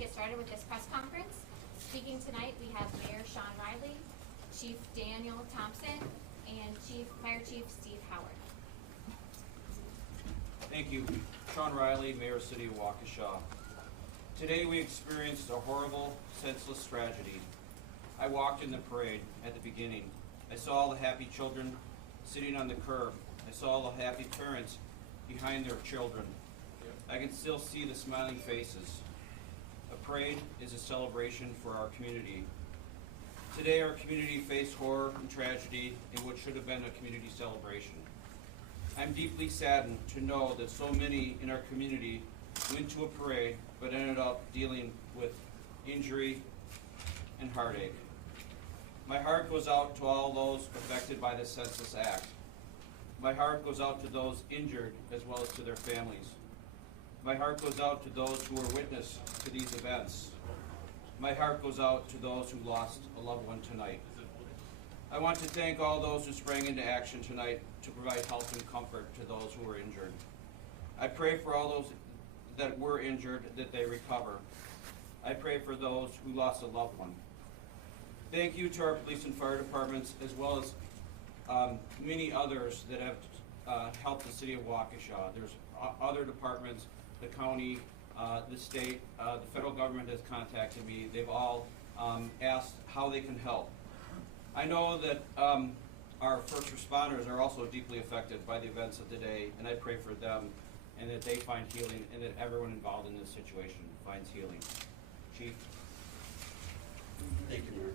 get started with this press conference. Speaking tonight, we have Mayor Sean Riley, Chief Dan Thompson, and Fire Chief Steve Howard. Thank you. Sean Riley, Mayor of the City of Waukesha. Today we experienced a horrible, senseless tragedy. I walked in the parade at the beginning. I saw all the happy children sitting on the curb. I saw all the happy parents behind their children. I can still see the smiling faces. A parade is a celebration for our community. Today our community faced horror and tragedy in what should have been a community celebration. I'm deeply saddened to know that so many in our community went to a parade but ended up dealing with injury and heartache. My heart goes out to all those affected by this senseless act. My heart goes out to those injured as well as to their families. My heart goes out to those who were witness to these events. My heart goes out to those who lost a loved one tonight. I want to thank all those who sprang into action tonight to provide help and comfort to those who were injured. I pray for all those that were injured that they recover. I pray for those who lost a loved one. Thank you to our police and fire departments as well as many others that have helped the city of Waukesha. There's other departments, the county, the state, the federal government has contacted me. They've all asked how they can help. I know that our first responders are also deeply affected by the events of the day, and I pray for them and that they find healing and that everyone involved in this situation finds healing. Chief. Thank you, Mayor.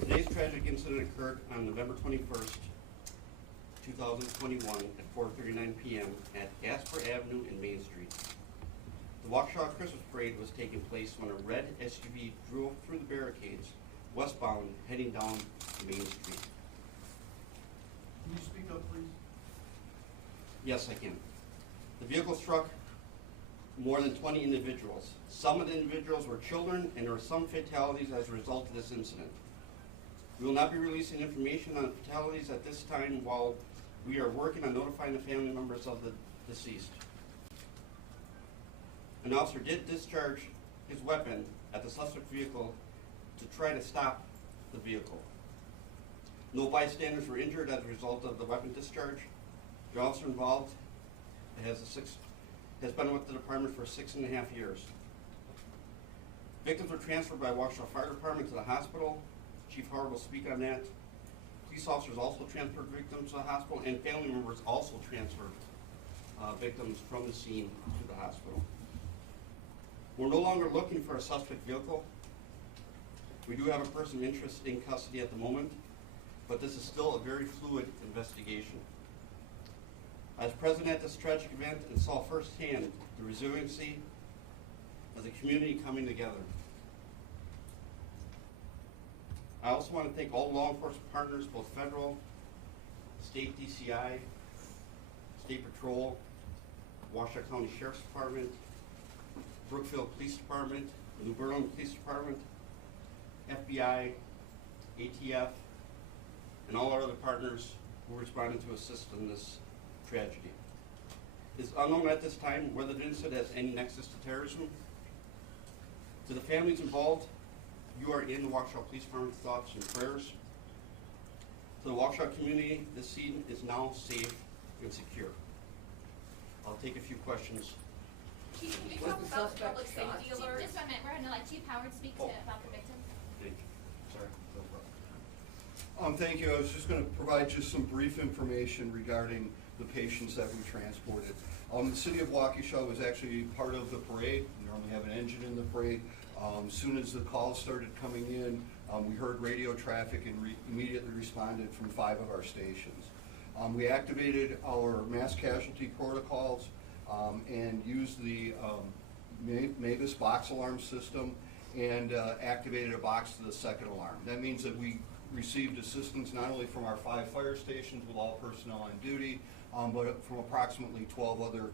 Today's tragic incident occurred on November 21st, 2021 at 4:39 p.m. at Gasper Avenue and Main Street. The Waukesha Christmas Parade was taking place when a red SUV drove through the barricades westbound heading down Main Street. Can you speak up, please? Yes, I can. The vehicle struck more than 20 individuals. Some of the individuals were children, and there were some fatalities as a result of this incident. We will not be releasing information on fatalities at this time while we are working on notifying the family members of the deceased. An officer did discharge his weapon at the suspect vehicle to try to stop the vehicle. No bystanders were injured as a result of the weapon discharge. The officer involved has been with the department for 6.5 years. Victims were transferred by Waukesha Fire Department to the hospital. Chief Howard will speak on that. Police officers also transferred victims to the hospital, and family members also transferred victims from the scene to the hospital. We're no longer looking for a suspect vehicle. We do have a person of interest in custody at the moment, but this is still a very fluid investigation. I was present at this tragic event and saw firsthand the resiliency of the community coming together. I also want to thank all law enforcement partners, both federal, state DCI, state patrol, Waukesha County Sheriff's Department, Brookfield Police Department, New Berlin Police Department, FBI, ATF, and all our other partners who responded to assist in this tragedy. It is unknown at this time whether the incident has any nexus to terrorism. To the families involved, you are in the Waukesha Police Department's thoughts and prayers. To the Waukesha community, this scene is now safe and secure. I'll take a few questions. Chief, can you talk about the public safety alert? Just a minute, we're going to let Chief Howard speak about the victims. Thank you. Sorry. Thank you. I was just going to provide just some brief information regarding the patients that we transported. The city of Waukesha was actually part of the parade. We normally have an engine in the parade. As soon as the calls started coming in, we heard radio traffic and immediately responded from 5 of our stations. We activated our mass casualty protocols and used the Mavis box alarm system and activated a box to the second alarm. That means that we received assistance not only from our 5 fire stations with all personnel on duty, but from approximately 12 other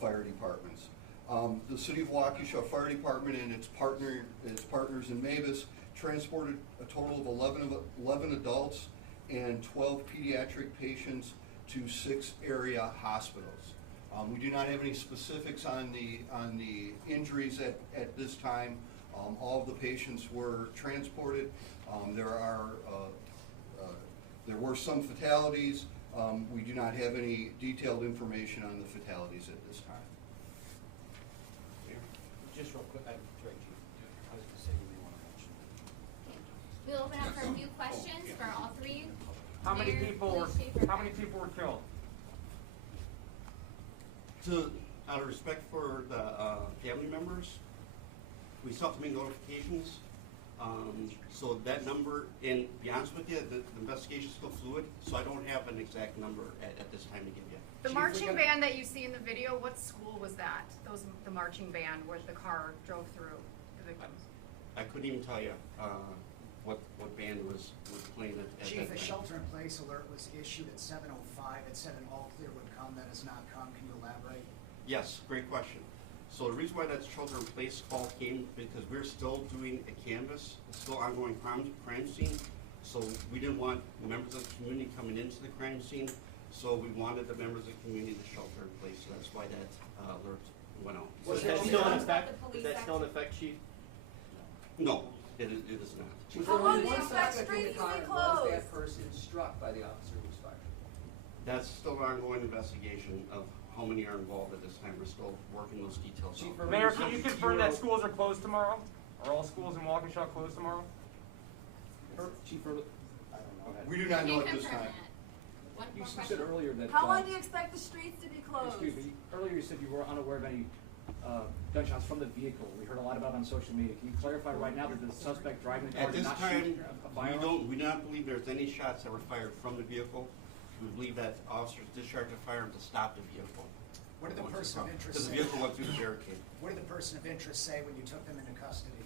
fire departments. The City of Waukesha Fire Department and its partners in Mavis transported a total of 11 adults and 12 pediatric patients to 6 area hospitals. We do not have any specifics on the injuries at this time. All of the patients were transported. There were some fatalities. We do not have any detailed information on the fatalities at this time. Just real quick, I'm sorry, Chief. I was going to say you may want to mention. We'll open up for a few questions for all three. How many Mayor, people were Police Chief, or How many Fire. people were killed? Out of respect for the family members, we still have to make notifications. So that number, and to be honest with you, the investigation is still fluid, so I don't have an exact number at this time to give you. The marching band that you see in the video, what school was that? The marching band where the car drove through the victims? I couldn't even tell you what band was playing at Chief, that a time. shelter-in-place alert was issued at 7:05. It said an all-clear would come. That has not come. Can you elaborate? Yes, great question. So the reason why that shelter-in-place call came, because we're still doing a canvass, it's still ongoing crime scene. So we didn't want members of the community coming into the crime scene, so we wanted the members of the community to shelter in place, so that's why that alert went out. Is that still in effect? Is that still in effect, Chief? No, it is not. How long do you One expect suspect in the streets to car, be and was closed? that person struck by the officer who was fired? That's still an ongoing investigation of how many are involved at this time. We're still working those details Chief, out. Mayor, can you confirm that schools are closed tomorrow? Are all schools in Waukesha closed tomorrow? Chief, I don't know. Go ahead. We do not know Can at this confirm time. that. One You more said question. earlier that. How long do you expect the streets to be closed? Excuse me, earlier you said you were unaware of any gunshots from the vehicle. We heard a lot about it on social media. Can you clarify right now that the suspect driving the car At did this not time, shoot a firearm? we do not believe there's any shots that were fired from the vehicle. We believe that officers discharged a firearm to stop the vehicle. What did the person of interest Because the say? vehicle went through the barricade. What did the person of interest say when you took them into custody?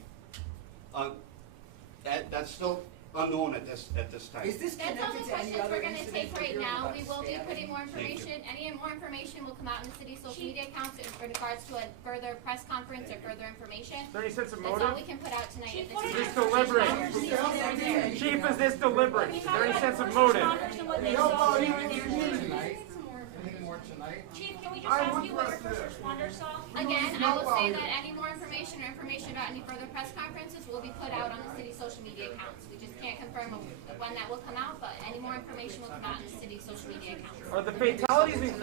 That's still unknown at this time. Is this That's all connected the to any questions other we're gonna incident take we're right hearing now. about We will be stabbing? putting more Thank you. information. Any more information will come out in the city social media accounts in regards to a further press conference or further information. 30 cents of That's all motive? we can put out tonight at Is this this time. deliberate? Chief, is this deliberate? 30 cents of motive? Anything more tonight? Chief, can we just ask you what your first responders saw? Again, I will say that any more information or information about any further press conferences will be put out on the city social media accounts. We just can't confirm when that will come out, but any more information will come out on the city social media accounts. Are the fatalities included